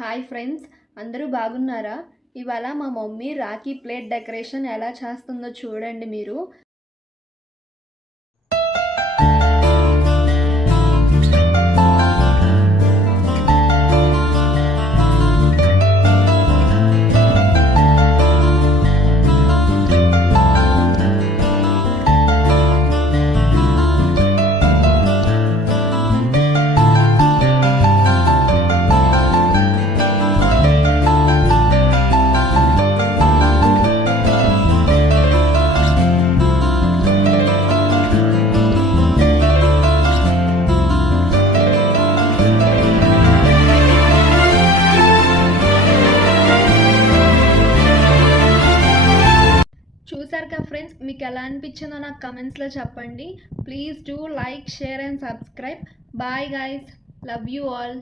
Hi friends, అందరూ బాగున్నారా? ఇవాళ మా మమ్మీ రాఖీ ప్లేట్ డెకరేషన్ ఎలా చేస్తుందో చూడండి మీరు. చూసారు కదా ఫ్రెండ్స్, మీకు ఎలా అనిపించిందో నాకు కమెంట్స్లో చెప్పండి. Please do like, share and subscribe. Bye guys, love you all.